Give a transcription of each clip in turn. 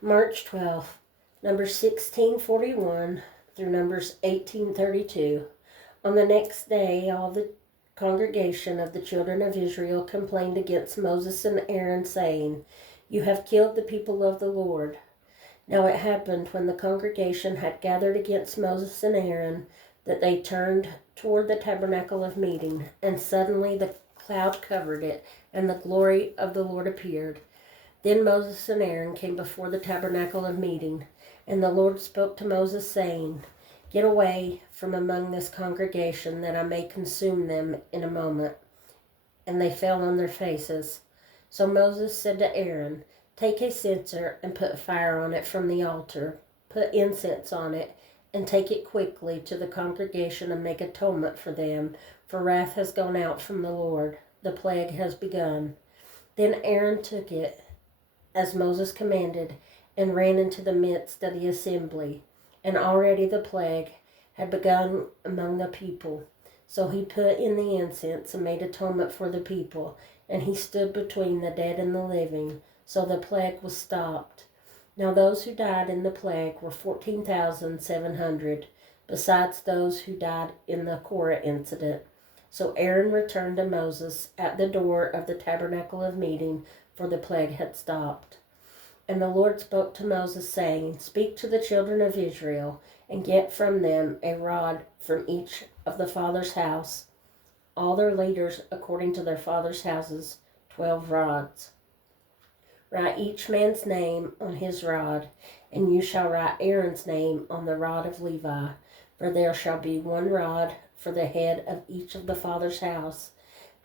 March 12th, Numbers 1641 through Numbers 1832. On the next day, all the congregation of the children of Israel complained against Moses and Aaron, saying, "You have killed the people of the Lord." Now it happened, when the congregation had gathered against Moses and Aaron, that they turned toward the tabernacle of meeting, and suddenly the cloud covered it, and the glory of the Lord appeared. Then Moses and Aaron came before the tabernacle of meeting, and the Lord spoke to Moses, saying, "Get away from among this congregation, that I may consume them in a moment." And they fell on their faces. So Moses said to Aaron, "Take a censer and put fire on it from the altar. Put incense on it, and take it quickly to the congregation and make atonement for them, for wrath has gone out from the Lord. The plague has begun." Then Aaron took it, as Moses commanded, and ran into the midst of the assembly. And already the plague had begun among the people. So he put in the incense and made atonement for the people, and he stood between the dead and the living. So the plague was stopped. Now those who died in the plague were 14,700, besides those who died in the Korah incident. So Aaron returned to Moses at the door of the tabernacle of meeting, for the plague had stopped. And the Lord spoke to Moses, saying, "Speak to the children of Israel, and get from them a rod from each of the father's house, all their leaders according to their father's houses, 12 rods. Write each man's name on his rod, and you shall write Aaron's name on the rod of Levi, for there shall be one rod for the head of each of the father's house.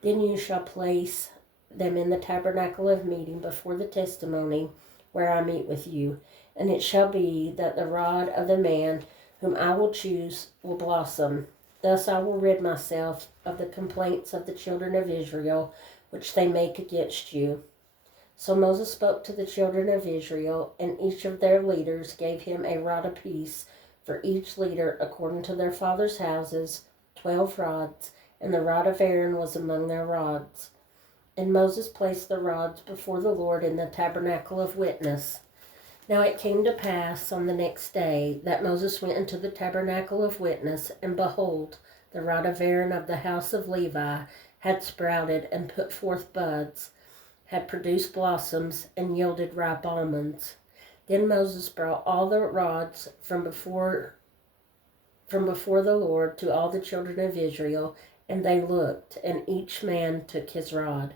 Then you shall place them in the tabernacle of meeting before the testimony, where I meet with you. And it shall be that the rod of the man whom I will choose will blossom. Thus I will rid myself of the complaints of the children of Israel, which they make against you." So Moses spoke to the children of Israel, and each of their leaders gave him a rod apiece, for each leader according to their father's houses, 12 rods, and the rod of Aaron was among their rods. And Moses placed the rods before the Lord in the tabernacle of witness. Now it came to pass on the next day that Moses went into the tabernacle of witness, and behold, the rod of Aaron of the house of Levi had sprouted and put forth buds, had produced blossoms, and yielded ripe almonds. Then Moses brought all the rods from before the Lord to all the children of Israel, and they looked, and each man took his rod.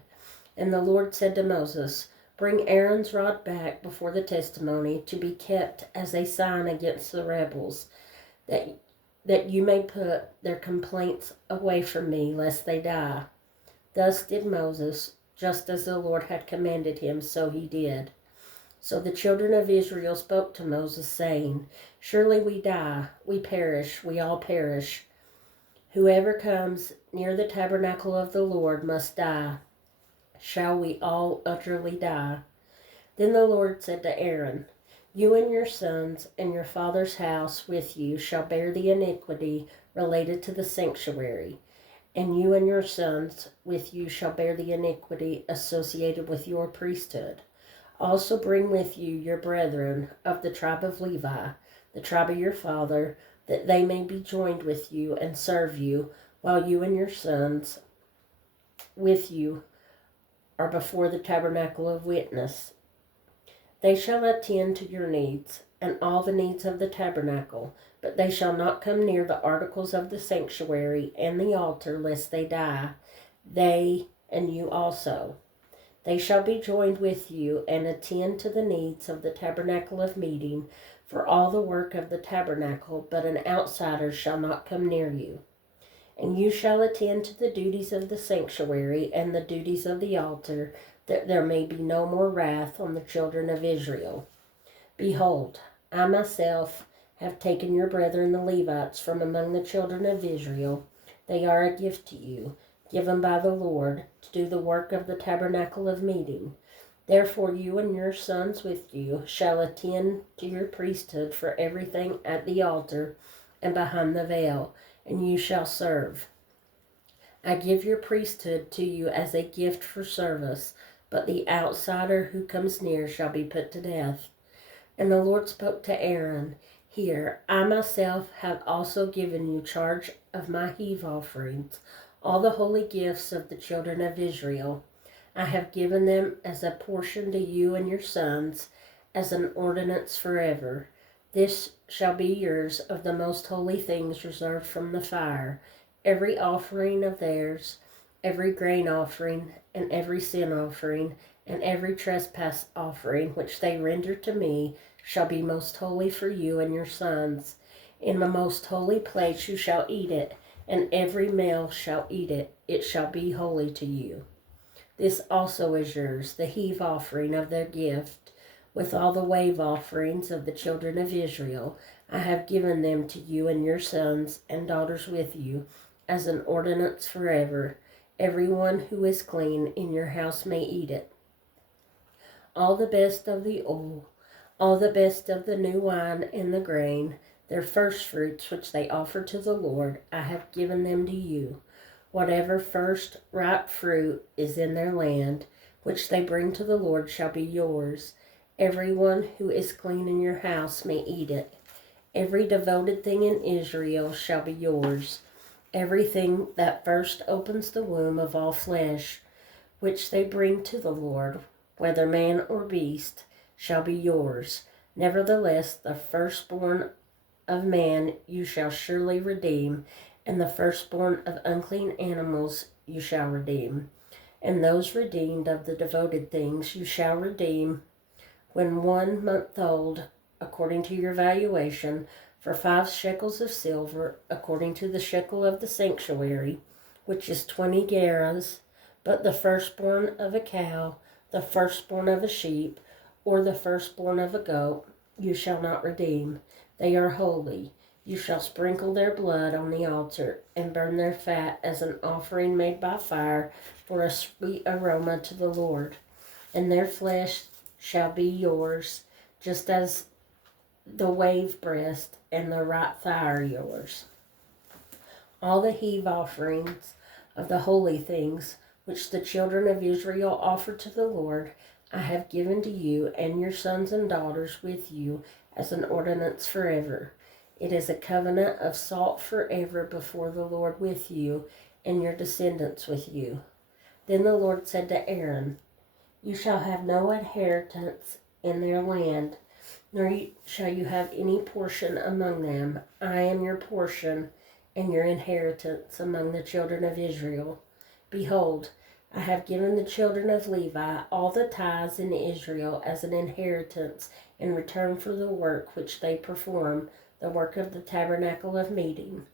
And the Lord said to Moses, "Bring Aaron's rod back before the testimony, to be kept as a sign against the rebels, that you may put their complaints away from me, lest they die." Thus did Moses, just as the Lord had commanded him, so he did. So the children of Israel spoke to Moses, saying, "Surely we die, we perish, we all perish. Whoever comes near the tabernacle of the Lord must die. Shall we all utterly die?" Then the Lord said to Aaron, "You and your sons and your father's house with you shall bear the iniquity related to the sanctuary, and you and your sons with you shall bear the iniquity associated with your priesthood. Also bring with you your brethren of the tribe of Levi, the tribe of your father, that they may be joined with you and serve you, while you and your sons with you are before the tabernacle of witness. They shall attend to your needs and all the needs of the tabernacle, but they shall not come near the articles of the sanctuary and the altar, lest they die, they and you also. They shall be joined with you and attend to the needs of the tabernacle of meeting for all the work of the tabernacle, but an outsider shall not come near you. And you shall attend to the duties of the sanctuary and the duties of the altar, that there may be no more wrath on the children of Israel. Behold, I myself have taken your brethren the Levites from among the children of Israel. They are a gift to you, given by the Lord, to do the work of the tabernacle of meeting. Therefore you and your sons with you shall attend to your priesthood for everything at the altar and behind the veil, and you shall serve. I give your priesthood to you as a gift for service, but the outsider who comes near shall be put to death. And the Lord spoke to Aaron, Here, I myself have also given you charge of my heave offerings, all the holy gifts of the children of Israel. I have given them as a portion to you and your sons, as an ordinance forever. This shall be yours of the most holy things reserved from the fire, every offering of theirs, every grain offering, and every sin offering, and every trespass offering which they render to me shall be most holy for you and your sons. In the most holy place you shall eat it, and every male shall eat it. It shall be holy to you. This also is yours, the heave offering of their gift, with all the wave offerings of the children of Israel. I have given them to you and your sons and daughters with you, as an ordinance forever. Everyone who is clean in your house may eat it. All the best of the oil, all the best of the new wine and the grain, their first fruits which they offer to the Lord, I have given them to you. Whatever first ripe fruit is in their land, which they bring to the Lord, shall be yours. Everyone who is clean in your house may eat it. Every devoted thing in Israel shall be yours. Everything that first opens the womb of all flesh, which they bring to the Lord, whether man or beast, shall be yours. Nevertheless, the firstborn of man you shall surely redeem, and the firstborn of unclean animals you shall redeem. And those redeemed of the devoted things you shall redeem when 1 month old, according to your valuation, for 5 shekels of silver, according to the shekel of the sanctuary, which is 20 gerahs. But the firstborn of a cow, the firstborn of a sheep, or the firstborn of a goat, you shall not redeem. They are holy. You shall sprinkle their blood on the altar and burn their fat as an offering made by fire for a sweet aroma to the Lord. And their flesh shall be yours, just as the wave breast and the right thigh are yours. All the heave offerings of the holy things which the children of Israel offer to the Lord, I have given to you and your sons and daughters with you as an ordinance forever. It is a covenant of salt forever before the Lord with you and your descendants with you. Then the Lord said to Aaron, You shall have no inheritance in their land, nor shall you have any portion among them. I am your portion and your inheritance among the children of Israel. Behold, I have given the children of Levi all the tithes in Israel as an inheritance in return for the work which they perform, the work of the tabernacle of meeting.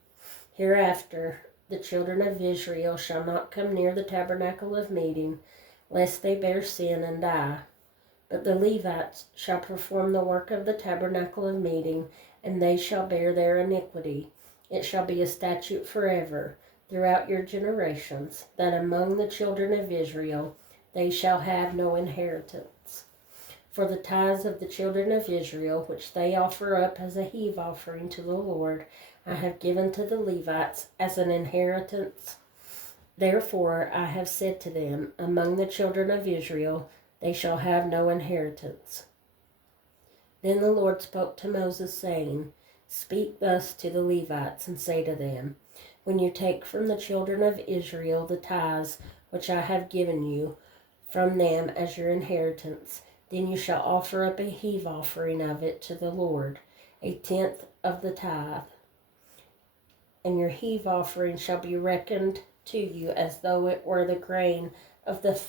Hereafter the children of Israel shall not come near the tabernacle of meeting, lest they bear sin and die. But the Levites shall perform the work of the tabernacle of meeting, and they shall bear their iniquity. It shall be a statute forever throughout your generations, that among the children of Israel they shall have no inheritance. For the tithes of the children of Israel, which they offer up as a heave offering to the Lord, I have given to the Levites as an inheritance. Therefore I have said to them, among the children of Israel they shall have no inheritance. Then the Lord spoke to Moses, saying, Speak thus to the Levites, and say to them, When you take from the children of Israel the tithes which I have given you from them as your inheritance, then you shall offer up a heave offering of it to the Lord, 1/10 of the tithe. And your heave offering shall be reckoned to you as though it were the grain of the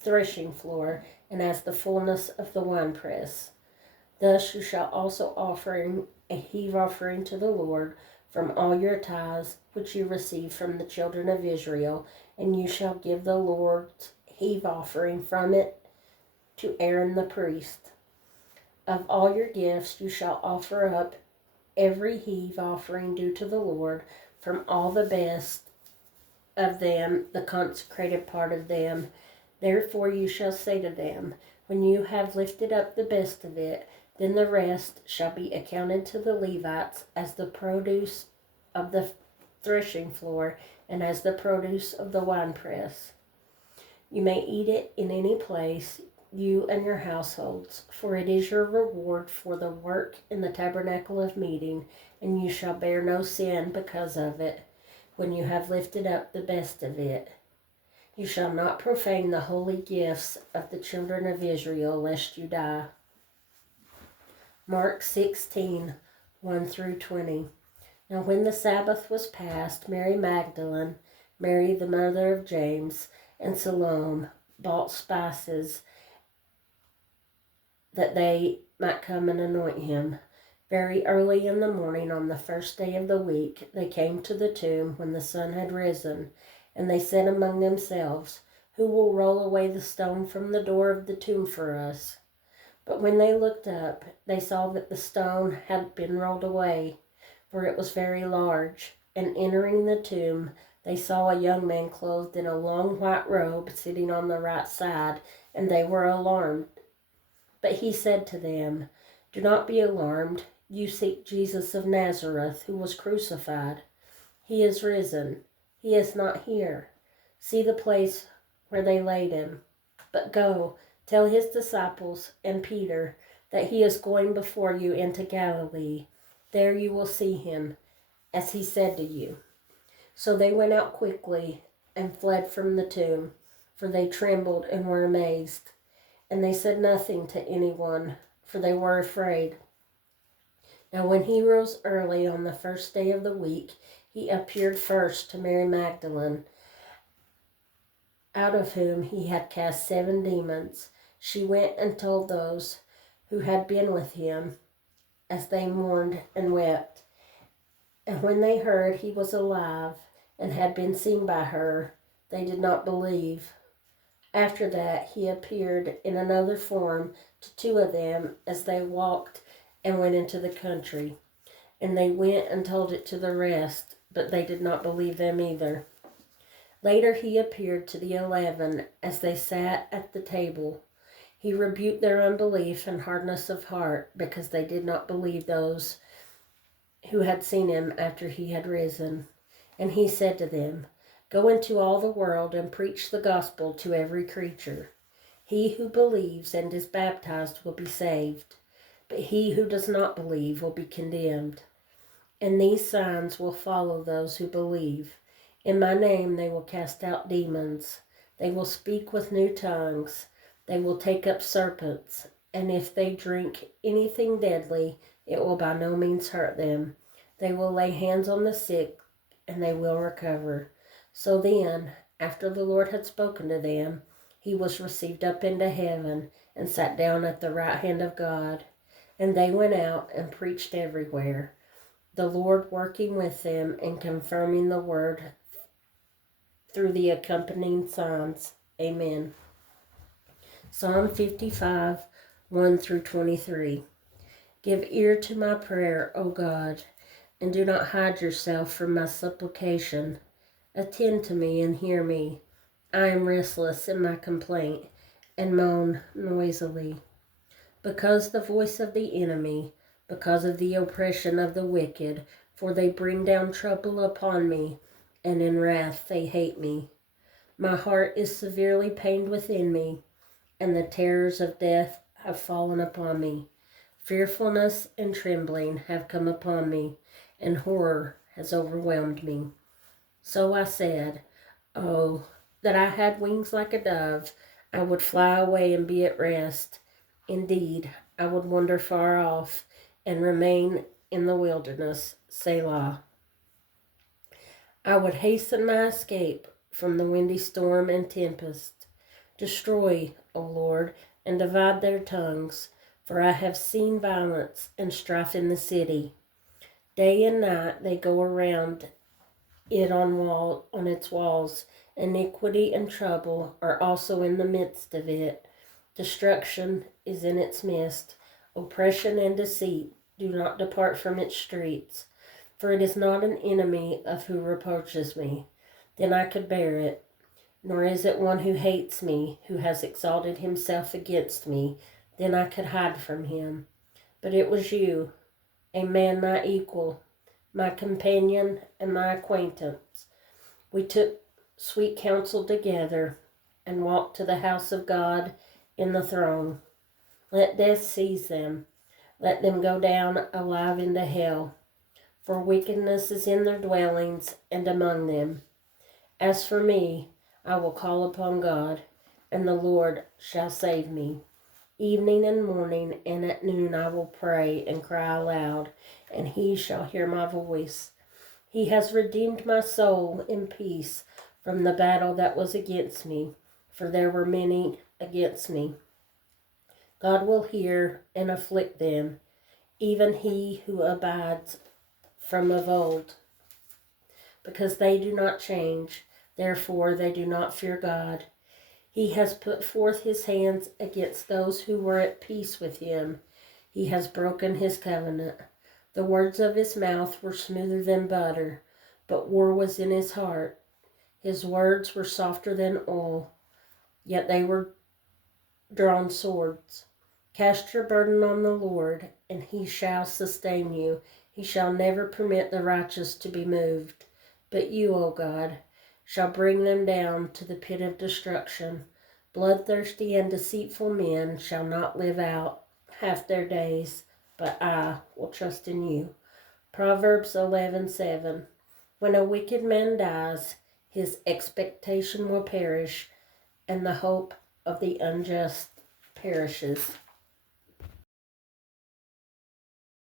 threshing floor, and as the fullness of the winepress. Thus you shall also offer a heave offering to the Lord from all your tithes which you receive from the children of Israel, and you shall give the Lord's heave offering from it to Aaron the priest. Of all your gifts you shall offer up every heave offering due to the Lord, from all the best of them, the consecrated part of them. Therefore you shall say to them, When you have lifted up the best of it, then the rest shall be accounted to the Levites as the produce of the threshing floor and as the produce of the winepress. You may eat it in any place you and your households, for it is your reward for the work in the tabernacle of meeting, and you shall bear no sin because of it, when you have lifted up the best of it. You shall not profane the holy gifts of the children of Israel, lest you die. Mark 16, 1 through 20. Now when the Sabbath was past, Mary Magdalene, Mary the mother of James, and Salome bought spices that they might come and anoint him. Very early in the morning on the first day of the week, they came to the tomb when the sun had risen, and they said among themselves, "Who will roll away the stone from the door of the tomb for us?" But when they looked up, they saw that the stone had been rolled away, for it was very large. And entering the tomb, they saw a young man clothed in a long white robe sitting on the right side, and they were alarmed. But he said to them, "Do not be alarmed. You seek Jesus of Nazareth, who was crucified. He is risen. He is not here. See the place where they laid him. But go, tell his disciples and Peter that he is going before you into Galilee. There you will see him, as he said to you." So they went out quickly and fled from the tomb, for they trembled and were amazed. And they said nothing to anyone, for they were afraid. Now when he rose early on the first day of the week, he appeared first to Mary Magdalene, out of whom he had cast 7 demons. She went and told those who had been with him, as they mourned and wept. And when they heard he was alive and had been seen by her, they did not believe. After that, he appeared in another form to 2 of them as they walked and went into the country. And they went and told it to the rest, but they did not believe them either. Later he appeared to the 11 as they sat at the table. He rebuked their unbelief and hardness of heart, because they did not believe those who had seen him after he had risen. And he said to them, "Go into all the world and preach the gospel to every creature. He who believes and is baptized will be saved, but he who does not believe will be condemned. And these signs will follow those who believe. In my name they will cast out demons. They will speak with new tongues. They will take up serpents. And if they drink anything deadly, it will by no means hurt them. They will lay hands on the sick, and they will recover." So then, after the Lord had spoken to them, he was received up into heaven and sat down at the right hand of God. And they went out and preached everywhere, the Lord working with them and confirming the word through the accompanying signs. Amen. Psalm 55, 1 through 23. Give ear to my prayer, O God, and do not hide yourself from my supplication. Attend to me and hear me. I am restless in my complaint and moan noisily. Because the voice of the enemy, because of the oppression of the wicked, for they bring down trouble upon me, and in wrath they hate me. My heart is severely pained within me, and the terrors of death have fallen upon me. Fearfulness and trembling have come upon me, and horror has overwhelmed me. So I said, "Oh, that I had wings like a dove, I would fly away and be at rest. Indeed, I would wander far off and remain in the wilderness, Selah. I would hasten my escape from the windy storm and tempest. Destroy, O Lord, and divide their tongues, for I have seen violence and strife in the city. Day and night they go around it on its walls. Iniquity and trouble are also in the midst of it. Destruction is in its midst. Oppression and deceit do not depart from its streets. For it is not an enemy of who reproaches me, then I could bear it. Nor is it one who hates me, who has exalted himself against me, then I could hide from him. But it was you, a man my equal, my companion and my acquaintance. We took sweet counsel together and walked to the house of God in the throng. Let death seize them. Let them go down alive into hell. For wickedness is in their dwellings and among them. As for me, I will call upon God, and the Lord shall save me. Evening and morning and at noon I will pray and cry aloud, and he shall hear my voice. He has redeemed my soul in peace from the battle that was against me, for there were many against me. God will hear and afflict them, even he who abides from of old. Because they do not change, therefore they do not fear God. He has put forth his hands against those who were at peace with him. He has broken his covenant. The words of his mouth were smoother than butter, but war was in his heart. His words were softer than oil, yet they were drawn swords. Cast your burden on the Lord, and he shall sustain you. He shall never permit the righteous to be moved. But you, O God, shall bring them down to the pit of destruction. Bloodthirsty and deceitful men shall not live out half their days, but I will trust in you. Proverbs 11:7. When a wicked man dies, his expectation will perish, and the hope of the unjust perishes.